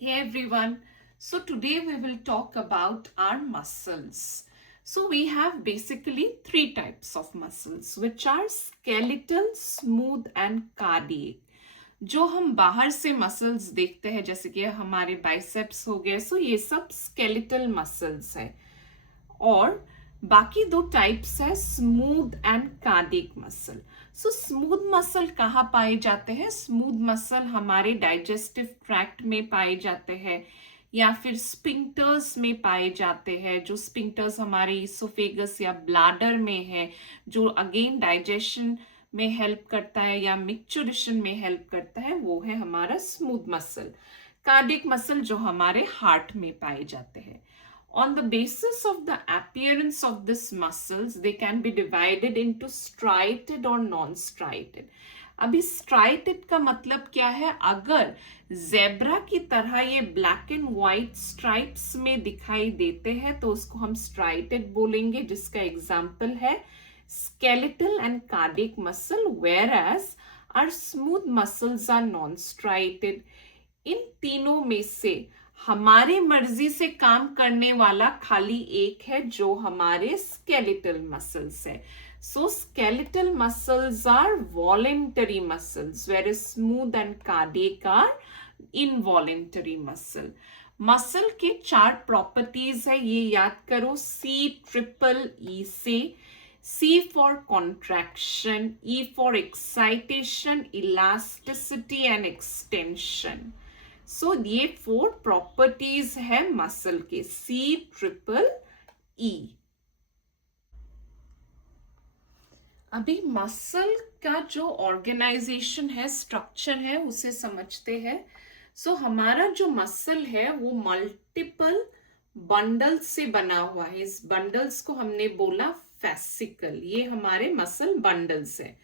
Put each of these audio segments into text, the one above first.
Hey everyone. So today we will talk about our muscles. So we have basically three types of muscles which are skeletal, smooth and cardiac. जो हम बाहर से muscles देखते हैं जैसे कि हमारे बाइसेप्स हो गए सो ये सब स्केलेटल मसल्स है और बाकी दो टाइप्स है smooth and cardiac muscle. So smooth muscle कहाँ पाए जाते हैं? स्मूथ मसल हमारे डाइजेस्टिव ट्रैक्ट में पाए जाते हैं या फिर स्पिंक्टर्स में पाए जाते हैं। जो स्पिंक्टर्स हमारे इसोफेगस या ब्लैडर में है जो अगेन डाइजेशन में हेल्प करता है या मिक्चुरेशन में हेल्प करता है, वो है हमारा स्मूथ मसल। कार्डियक मसल जो हमारे हार्ट में पाए जाते हैं। On the basis of the appearance of these muscles, they can be divided into striated or non-striated. अभी स्ट्राइटेड का मतलब क्या है? अगर जेब्रा की तरह ये ब्लैक एंड व्हाइट स्ट्राइप्स में दिखाई देते हैं तो उसको हम स्ट्राइटेड बोलेंगे, जिसका एग्जाम्पल है skeletal and cardiac muscle, whereas our smooth muscles are non-striated. इन तीनों में से हमारे मर्जी से काम करने वाला खाली एक है जो हमारे स्केलेटल मसल्स है। So skeletal muscles are voluntary muscles where smooth and cardiac are involuntary muscle. Muscle के चार प्रॉपर्टीज है, ये याद करो C-triple-E से। C for contraction, E for excitation, elasticity and extension. सो ये 4 प्रॉपर्टीज है मसल के, C-triple-E। अभी मसल का जो ऑर्गेनाइजेशन है, स्ट्रक्चर है, उसे समझते हैं। सो हमारा जो मसल है वो मल्टीपल बंडल्स से बना हुआ है। इस बंडल्स को हमने बोला फैसिकल। ये हमारे मसल बंडल्स है।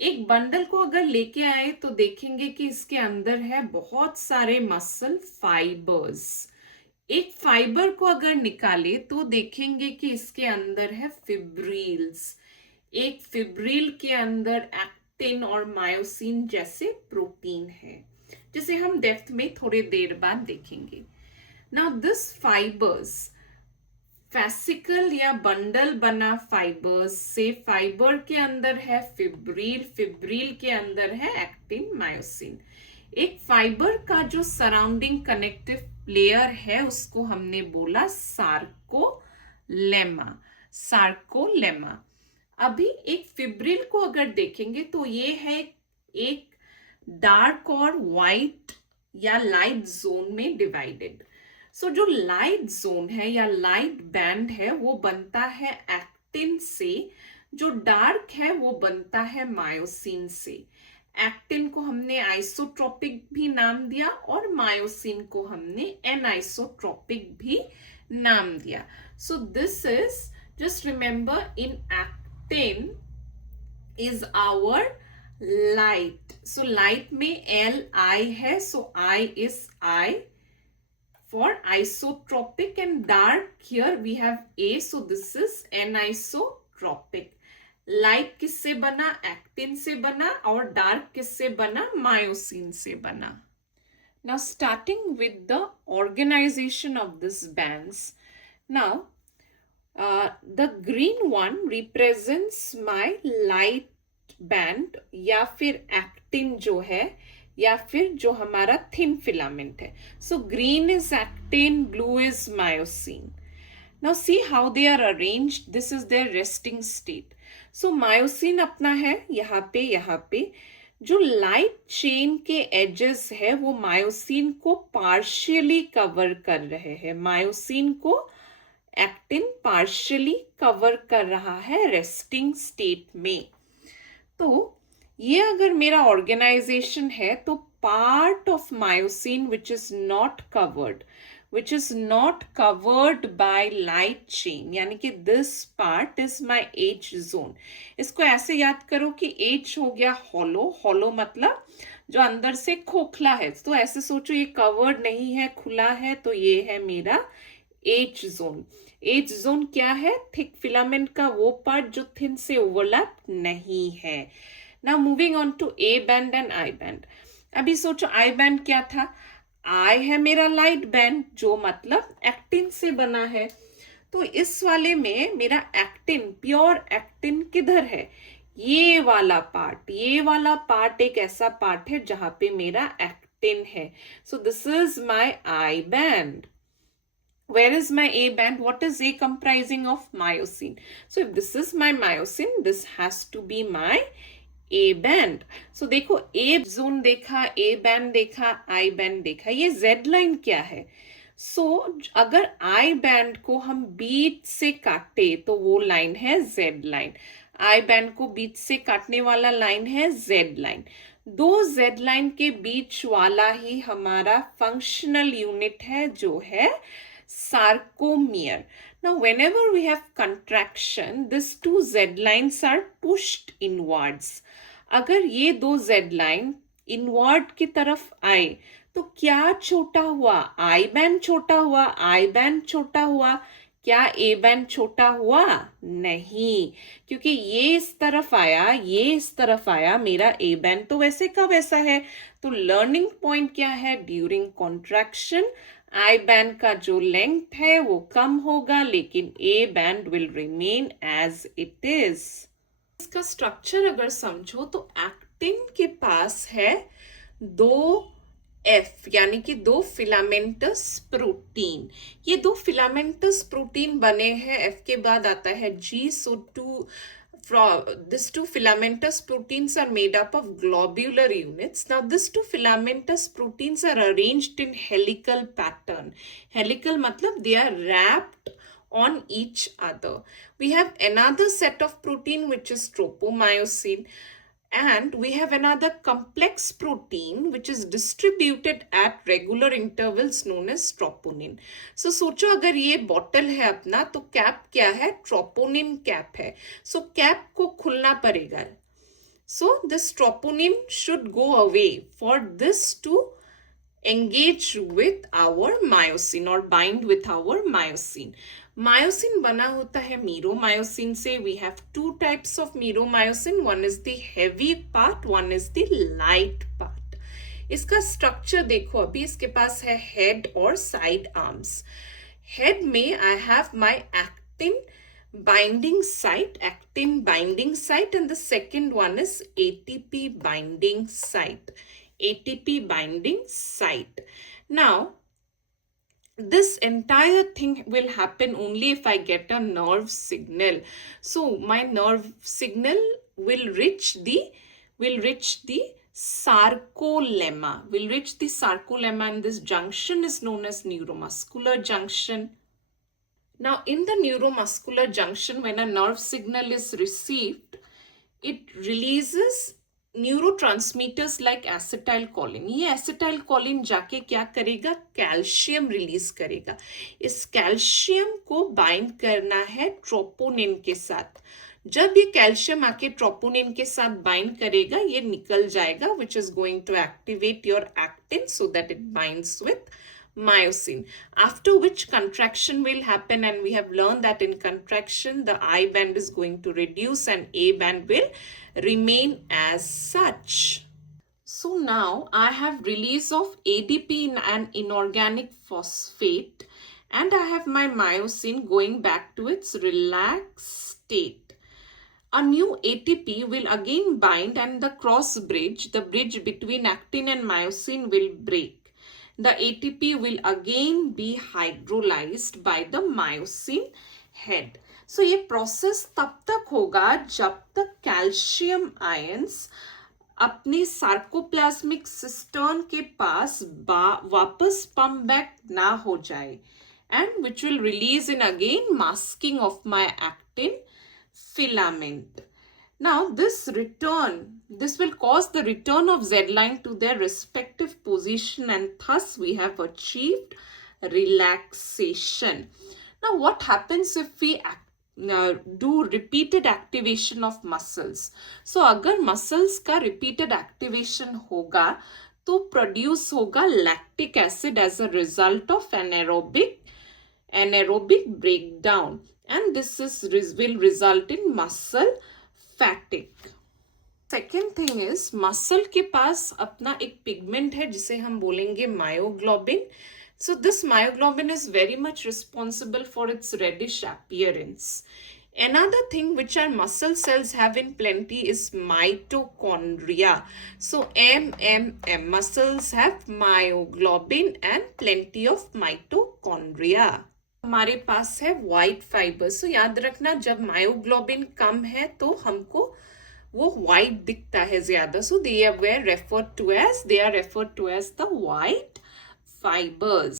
एक बंडल को अगर लेके आए तो देखेंगे कि इसके अंदर है बहुत सारे मसल फाइबर्स। एक फाइबर को अगर निकाले तो देखेंगे कि इसके अंदर है फिब्रिल्स। एक फिब्रिल के अंदर एक्टिन और मायोसिन जैसे प्रोटीन है, जिसे हम डेप्थ में थोड़ी देर बाद देखेंगे। नाउ दिस फाइबर्स, फैसिकल या बंडल बना फाइबर्स से, फाइबर के अंदर है फिब्रिल, फिब्रिल के अंदर है एक्टिन मायोसिन। एक फाइबर का जो सराउंडिंग कनेक्टिव लेयर है उसको हमने बोला सार्कोलेमा, सार्कोलेमा। अभी एक फिब्रिल को अगर देखेंगे तो ये है एक डार्क और वाइट या लाइट जोन में डिवाइडेड। सो जो लाइट जोन है या लाइट बैंड है वो बनता है एक्टिन से, जो डार्क है वो बनता है मायोसिन से। एक्टिन को हमने आइसोट्रोपिक भी नाम दिया और मायोसिन को हमने एनआइसोट्रोपिक भी नाम दिया। So this is, just remember, in actin is our light. So light में Li है, so I is I for isotropic, and dark here we have A, so this is anisotropic. Light किससे बना? Actin से बना, और dark किससे बना? Myosin से बना। Now starting with the organization of these bands. Now the green one represents my light band या फिर एक्टिन जो है या फिर जो हमारा थिन फिलामेंट है। So green is actin, blue is myosin. Now see how they are arranged, this is their resting state. So myosin अपना है यहाँ पे जो लाइट चेन के एजेस है वो मायोसिन को पार्शियली कवर कर रहे हैं। मायोसिन को एक्टिन पार्शियली कवर कर रहा है रेस्टिंग स्टेट में। तो ये अगर मेरा ऑर्गेनाइजेशन है तो part of myosin which is not covered by light chain, यानी कि this part is my age zone. इसको ऐसे याद करो कि एज हो गया हॉलो, हॉलो मतलब जो अंदर से खोखला है। तो ऐसे सोचो ये कवर्ड नहीं है, खुला है, तो ये है मेरा एज जोन। एज जोन क्या है? थिक फिलामेंट का वो पार्ट जो थिन से ओवरलैप नहीं है। Now moving on to A band and I band. अभी सोचो आई बैंड क्या था? आई है मेरा लाइट बैंड जो मतलब एक्टिन से बना है। तो इस वाले में मेरा एक्टिन, प्योर एक्टिन किधर है? ये वाला पार्ट, ये वाला पार्ट एक ऐसा पार्ट है जहां पे मेरा एक्टिन है। सो this is my I band. Where is my A band? What is A comprising of? Myosin. So if this is my myosin, this has to be my A band. So देखो A zone देखा, A band देखा, I band देखा. ये Z line क्या है? So अगर I band को हम बीच से काटे तो वो लाइन है Z line. I band को बीच से काटने वाला लाइन है Z line. दो Z line के बीच वाला ही हमारा फंक्शनल यूनिट है जो है sarcomere. Now, whenever we have contraction, these two Z lines are pushed inwards. अगर ये दो Z line inward की तरफ आए तो क्या छोटा हुआ? I band छोटा हुआ, I band छोटा हुआ. क्या A band छोटा हुआ? नहीं, क्योंकि ये इस तरफ आया, ये इस तरफ आया, मेरा A band तो वैसे का वैसा है. तो लर्निंग पॉइंट क्या है? ड्यूरिंग कॉन्ट्रैक्शन आई बैंड का जो लेंथ है वो कम होगा, लेकिन A band will remain as it is. इसका स्ट्रक्चर अगर समझो तो एक्टिन के पास है दो एफ, यानी कि दो फिलामेंटस प्रोटीन. ये दो फिलामेंटस प्रोटीन बने हैं, एफ के बाद आता है जी. सो these two filamentous proteins are made up of globular units. Now these two filamentous proteins are arranged in helical pattern. Helical matlab they are wrapped on each other. We have another set of protein which is tropomyosin, and we have another complex protein which is distributed at regular intervals known as troponin. So सोचो अगर ये bottle है अपना तो cap क्या है? Troponin cap है. सो cap को खुलना पड़ेगा. So this troponin should go away for this to engage with our myosin or bind with our myosin. Myosin बना होता है मीरोमायोसिन से. We have two types of meromyosin. One is the heavy part, one is the light part. इसका structure देखो, अभी इसके पास है head और साइड आर्म्स. हेड में I have my actin binding site, actin binding site, and the second one is ATP binding site. ATP binding site. Now, this entire thing will happen only if I get a nerve signal. So my nerve signal will reach the sarcolemma, and this junction is known as neuromuscular junction. Now in the neuromuscular junction, when a nerve signal is received, it releases neurotransmitters like acetyl choline. ये acetyl choline जाके क्या करेगा? Calcium release करेगा. इस calcium को bind करना है troponin के साथ. जब ये कैल्शियम आके ट्रोपोनिन के साथ बाइंड करेगा, ये निकल जाएगा, which is going to activate your actin so that it binds with myosin, after which contraction will happen, and we have learned that in contraction the I band is going to reduce and A band will remain as such. So now I have release of ADP in an inorganic phosphate, and I have my myosin going back to its relaxed state. A new ATP will again bind, and the cross bridge, the bridge between actin and myosin, will break. The ATP will again be hydrolyzed by the myosin head. So ये process तब तक होगा जब तक calcium ions अपने sarcoplasmic cistern के पास वापस pump back ना हो जाए, and which will release in again masking of my actin filament. Now this will cause the return of Z line to their respective position, and thus we have achieved relaxation. Now what happens if we do repeated activation of muscles? So अगर muscles का repeated activation होगा तो produce होगा lactic acid as a result of anaerobic breakdown, and this will result in muscle fatigue. Second thing is muscle के पास अपना एक pigment है जिसे हम बोलेंगे myoglobin. So this myoglobin is very much responsible for its reddish appearance. Another thing which our muscle cells have in plenty is mitochondria. So MMM, muscles have myoglobin and plenty of mitochondria. हमारे पास है white fibres. so याद रखना जब myoglobin कम है तो हमको वो white दिखता है ज्यादा. so they are referred to as the white fibers.